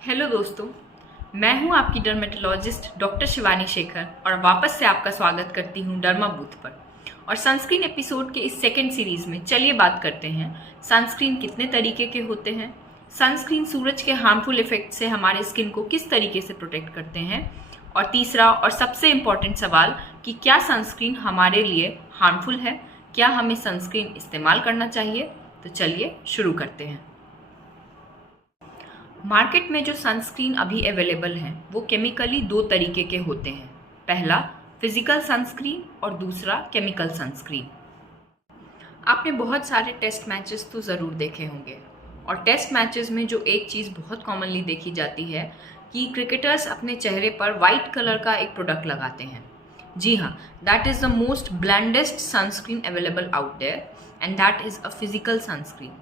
Hello दोस्तों, मैं हूं आपकी डर्मेटोलॉजिस्ट डॉक्टर शिवानी शेखर और वापस से आपका स्वागत करती हूं डर्मा बूथ पर। और सनस्क्रीन एपिसोड के इस सेकेंड सीरीज में चलिए बात करते हैं सनस्क्रीन कितने तरीके के होते हैं, सनस्क्रीन सूरज के हार्मफुल इफेक्ट से हमारे स्किन को किस तरीके से प्रोटेक्ट करते हैं, और तीसरा और सबसे इम्पॉर्टेंट सवाल कि क्या सनस्क्रीन हमारे लिए हार्मफुल है, क्या हमें सनस्क्रीन इस्तेमाल करना चाहिए। तो चलिए शुरू करते हैं। मार्केट में जो सनस्क्रीन अभी अवेलेबल हैं वो केमिकली दो तरीके के होते हैं। पहला फिजिकल सनस्क्रीन और दूसरा केमिकल सनस्क्रीन। आपने बहुत सारे टेस्ट मैचेस तो ज़रूर देखे होंगे, और टेस्ट मैचेस में जो एक चीज़ बहुत कॉमनली देखी जाती है कि क्रिकेटर्स अपने चेहरे पर वाइट कलर का एक प्रोडक्ट लगाते हैं। जी हाँ, that is the most blandest sunscreen available out there and that is a physical sunscreen.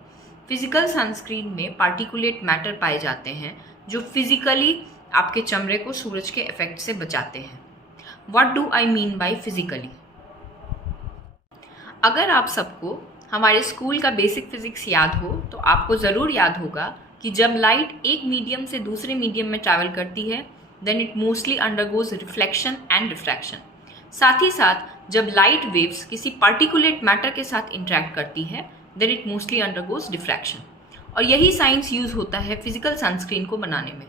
Physical sunscreen में पार्टिकुलेट मैटर पाए जाते हैं जो फिजिकली आपके चमड़े को सूरज के इफेक्ट से बचाते हैं। What do I mean by physically? अगर आप सबको हमारे स्कूल का बेसिक फिजिक्स याद हो तो आपको ज़रूर याद होगा कि जब लाइट एक मीडियम से दूसरे मीडियम में ट्रैवल करती है then it mostly undergoes reflection and refraction. साथ ही साथ जब लाइट वेव्स किसी पार्टिकुलेट मैटर के साथ इंटरेक्ट करती है then it mostly undergoes diffraction. और यही साइंस यूज होता है फिजिकल सनस्क्रीन को बनाने में।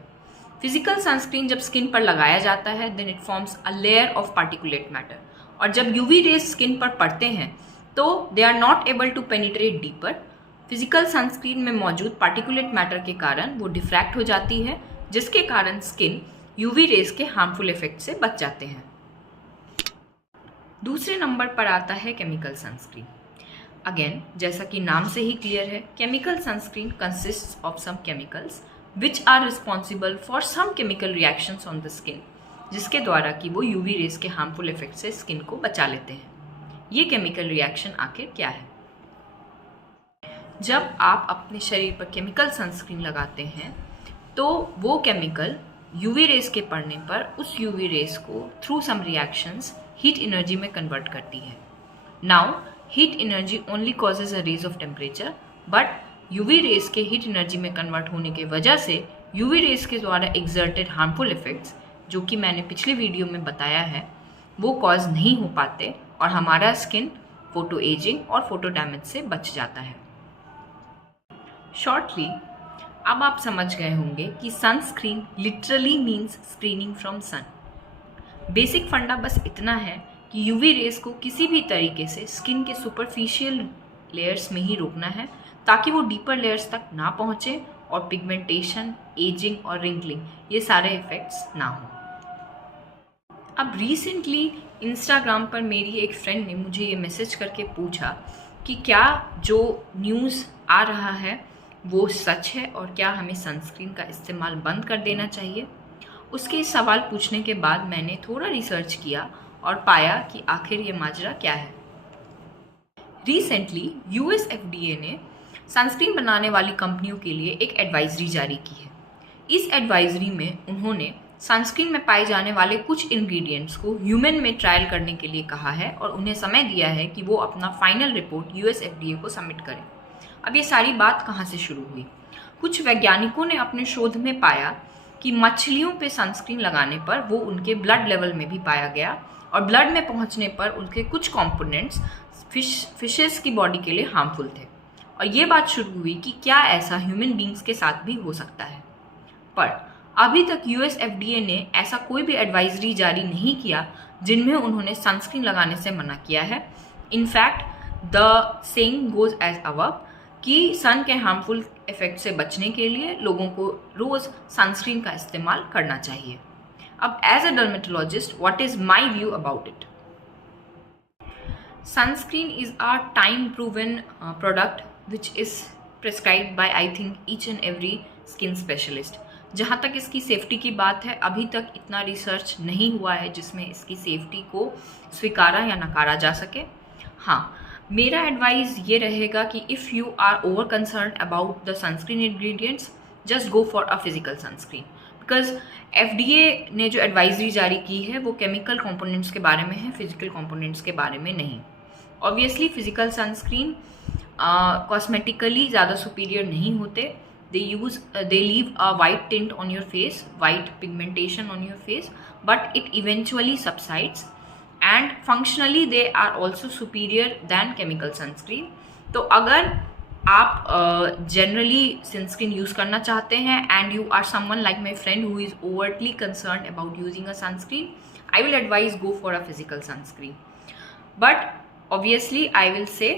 फिजिकल सनस्क्रीन जब स्किन पर लगाया जाता है then it forms a layer of particulate matter, और जब यूवी रेज स्किन पर पड़ते हैं तो they are not able to penetrate deeper. Physical sunscreen में मौजूद पार्टिकुलेट मैटर के कारण वो डिफ्रैक्ट हो जाती है, जिसके कारण स्किन यूवी रेज के हार्मफुल इफेक्ट से बच जाते हैं। दूसरे नंबर पर आता है केमिकल सनस्क्रीन। अगेन, जैसा कि नाम से ही क्लियर है, chemical sunscreen consists of some chemicals which are responsible for some chemical reactions on the skin, जिसके द्वारा कि वो यूवी रेज के हार्मफुल इफेक्ट से स्किन को बचा लेते हैं। ये केमिकल रिएक्शन आखिर क्या है? जब आप अपने शरीर पर केमिकल सनस्क्रीन लगाते हैं तो वो केमिकल यूवी रेज के पड़ने पर उस यूवी रेज को through some reactions heat energy में कन्वर्ट करती है। Now heat energy only causes a raise of temperature, but UV rays के हीट एनर्जी में कन्वर्ट होने की वजह से यूवी रेज के द्वारा एक्सर्टेड हार्मफुल इफेक्ट्स, जो कि मैंने पिछले वीडियो में बताया है, वो कॉज नहीं हो पाते और हमारा स्किन फोटो एजिंग और फोटो डैमेज से बच जाता है। शॉर्टली अब आप समझ गए होंगे कि sunscreen literally means screening from sun. Basic फंडा बस इतना है कि यूवी रेस को किसी भी तरीके से स्किन के सुपरफिशियल लेयर्स में ही रोकना है ताकि वो डीपर लेयर्स तक ना पहुँचे और पिगमेंटेशन, एजिंग और रिंकलिंग ये सारे इफेक्ट्स ना हो। अब रिसेंटली इंस्टाग्राम पर मेरी एक फ्रेंड ने मुझे ये मैसेज करके पूछा कि क्या जो न्यूज़ आ रहा है वो सच है और क्या हमें सनस्क्रीन का इस्तेमाल बंद कर देना चाहिए। उसके इस सवाल पूछने के बाद मैंने थोड़ा रिसर्च किया और पाया कि आखिर ये माजरा क्या है। रिसेंटली यूएस एफडीए ने सनस्क्रीन बनाने वाली कंपनियों के लिए एक एडवाइजरी जारी की है। इस एडवाइजरी में उन्होंने सनस्क्रीन में पाए जाने वाले कुछ इंग्रेडिएंट्स को ह्यूमन में ट्रायल करने के लिए कहा है और उन्हें समय दिया है कि वो अपना फाइनल रिपोर्ट यूएस एफडीए को सबमिट करें। अब ये सारी बात कहाँ से शुरू हुई? कुछ वैज्ञानिकों ने अपने शोध में पाया कि मछलियों पे सनस्क्रीन लगाने पर वो उनके ब्लड लेवल में भी पाया गया और ब्लड में पहुंचने पर उनके कुछ कंपोनेंट्स फिशेस की बॉडी के लिए हार्मफुल थे। और ये बात शुरू हुई कि क्या ऐसा ह्यूमन बींग्स के साथ भी हो सकता है। पर अभी तक यूएस एफडीए ने ऐसा कोई भी एडवाइजरी जारी नहीं किया जिनमें उन्होंने सनस्क्रीन लगाने से मना किया है। In fact the saying goes as above कि सन के हार्मफुल इफेक्ट से बचने के लिए लोगों को रोज़ सनस्क्रीन का इस्तेमाल करना चाहिए। अब as a dermatologist what is my view about it? Sunscreen is a time proven product which is prescribed by I think each and every skin specialist. जहाँ तक इसकी सेफ्टी की बात है, अभी तक इतना रिसर्च नहीं हुआ है जिसमें इसकी सेफ्टी को स्वीकारा या नकारा जा सके। हाँ, मेरा एडवाइस ये रहेगा कि if you are over concern about the sunscreen ingredients just go for a physical sunscreen, because FDA ने जो एडवाइजरी जारी की है वो केमिकल कंपोनेंट्स के बारे में है, फिजिकल कंपोनेंट्स के बारे में नहीं। ऑब्वियसली फिजिकल सनस्क्रीन कॉस्मेटिकली ज़्यादा सुपीरियर नहीं होते, they leave a white tint on your face, white pigmentation on your face, but it eventually subsides, and functionally they are also superior than chemical sunscreen. तो अगर आप generally sunscreen use करना चाहते हैं and you are someone like my friend who is overtly concern about using a sunscreen, I will advise go for a physical sunscreen. But obviously I will say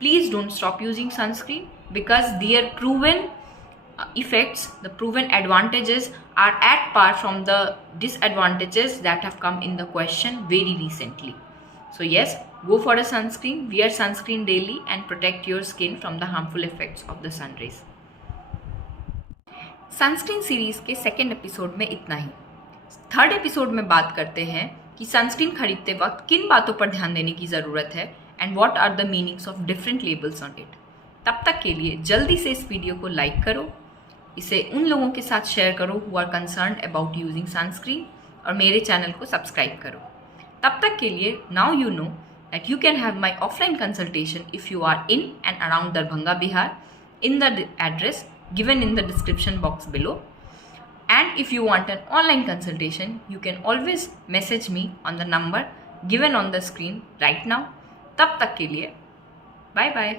please don't stop using sunscreen, because their proven effects, the proven advantages are at par from the disadvantages that have come in the question very recently. So yes, go for a sunscreen, wear sunscreen daily and protect your skin from the harmful effects of the sun rays. Sunscreen series के second episode में इतना ही। Third episode में बात करते हैं कि sunscreen खरीदते वक्त किन बातों पर ध्यान देने की ज़रूरत है and what are the meanings of different labels on it. तब तक के लिए जल्दी से इस वीडियो को लाइक करो, इसे उन लोगों के साथ शेयर करो who are concern about using sunscreen, और मेरे चैनल को सब्सक्राइब करो। तब तक के लिए now you know that you can have my offline consultation if you are in and around Darbhanga Bihar in the address given in the description box below. And if you want an online consultation, you can always message me on the number given on the screen right now. तब तक के लिए bye bye.